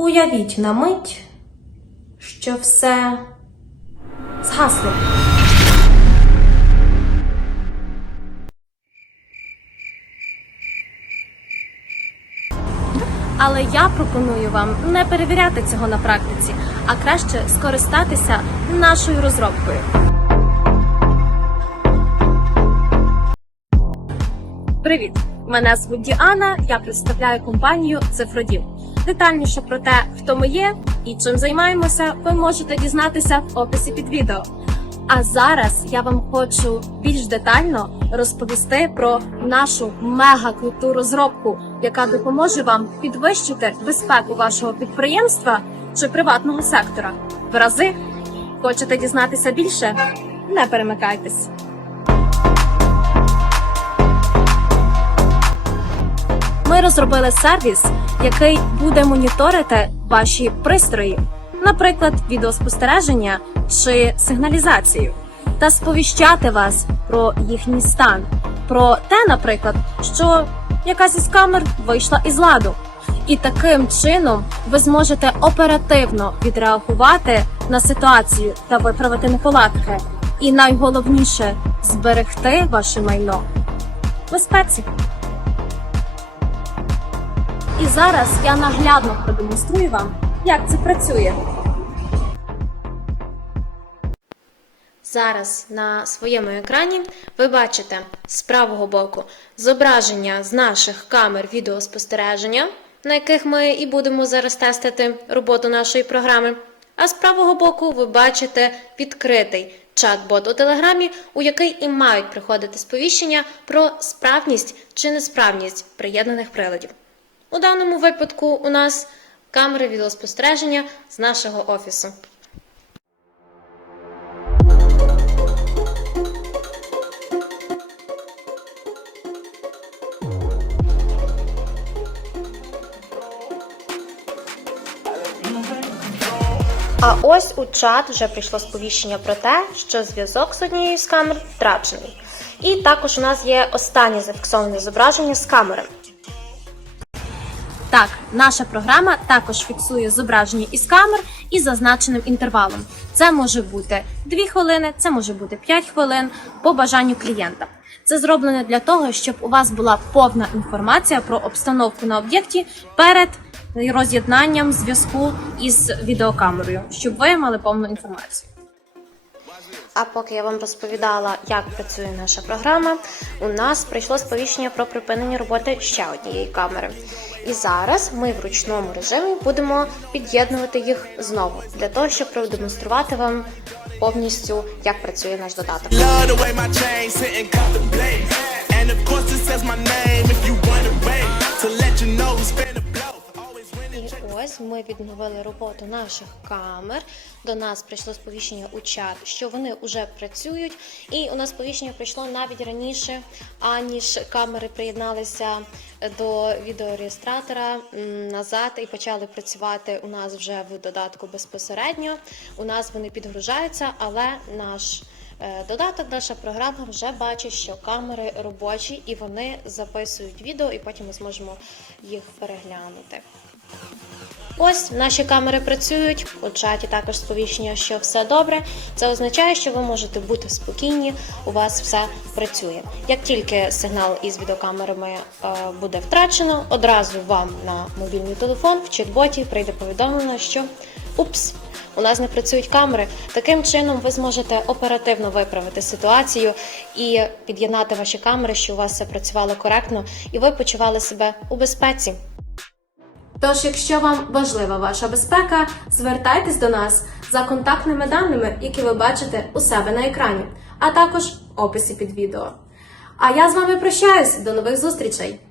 Уявіть на мить, що все згасло. Але я пропоную вам не перевіряти цього на практиці, а краще скористатися нашою розробкою. Привіт! Мене звуть Діана. Я представляю компанію Цифроділ. Детальніше про те, хто ми є і чим займаємося, ви можете дізнатися в описі під відео. А зараз я вам хочу більш детально розповісти про нашу мега круту розробку, яка допоможе вам підвищити безпеку вашого підприємства чи приватного сектора. В рази хочете дізнатися більше? Не перемикайтесь. Ми розробили сервіс, який буде моніторити ваші пристрої, наприклад, відеоспостереження чи сигналізацію, та сповіщати вас про їхній стан, про те, наприклад, що якась із камер вийшла із ладу. І таким чином ви зможете оперативно відреагувати на ситуацію та виправити неполадки. І найголовніше зберегти ваше майно безпеці. І зараз я наглядно продемонструю вам, як це працює. Зараз на своєму екрані ви бачите з правого боку зображення з наших камер відеоспостереження, на яких ми і будемо зараз тестити роботу нашої програми. А з правого боку ви бачите відкритий чат-бот у Телеграмі, у який і мають приходити сповіщення про справність чи несправність приєднаних приладів. У даному випадку у нас камери відеоспостереження з нашого офісу. А ось у чат вже прийшло сповіщення про те, що зв'язок з однією з камер втрачений. І також у нас є останнє зафіксоване зображення з камери. Так, наша програма також фіксує зображення із камер із зазначеним інтервалом. Це може бути 2 хвилини, це може бути 5 хвилин по бажанню клієнта. Це зроблено для того, щоб у вас була повна інформація про обстановку на об'єкті перед роз'єднанням зв'язку із відеокамерою, щоб ви мали повну інформацію. А поки я вам розповідала, як працює наша програма, у нас прийшло сповіщення про припинення роботи ще однієї камери. І зараз ми в ручному режимі будемо під'єднувати їх знову для того, щоб продемонструвати вам повністю, як працює наш додаток. To let you know Ми відновили роботу наших камер. До нас прийшло сповіщення у чат, що вони вже працюють. І у нас сповіщення прийшло навіть раніше, аніж камери приєдналися до відеореєстратора назад і почали працювати у нас вже в додатку безпосередньо. У нас вони підгружаються, але наш е, додаток, наша програма вже бачить, що камери робочі і вони записують відео, і потім ми зможемо їх переглянути. Ось наші камери працюють. У чаті також сповіщення, що все добре. Це означає, що ви можете бути спокійні, у вас все працює. Як тільки сигнал із відеокамерами е, буде втрачено, одразу вам на мобільний телефон в чат-боті прийде повідомлення, що упс. У нас не працюють камери. Таким чином ви зможете оперативно виправити ситуацію і під'єднати ваші камери, що у вас все працювало коректно, і ви почували себе у безпеці. Тож, якщо вам важлива ваша безпека, звертайтесь до нас за контактними даними, які ви бачите у себе на екрані, а також в описі під відео. А я з вами прощаюсь. До нових зустрічей!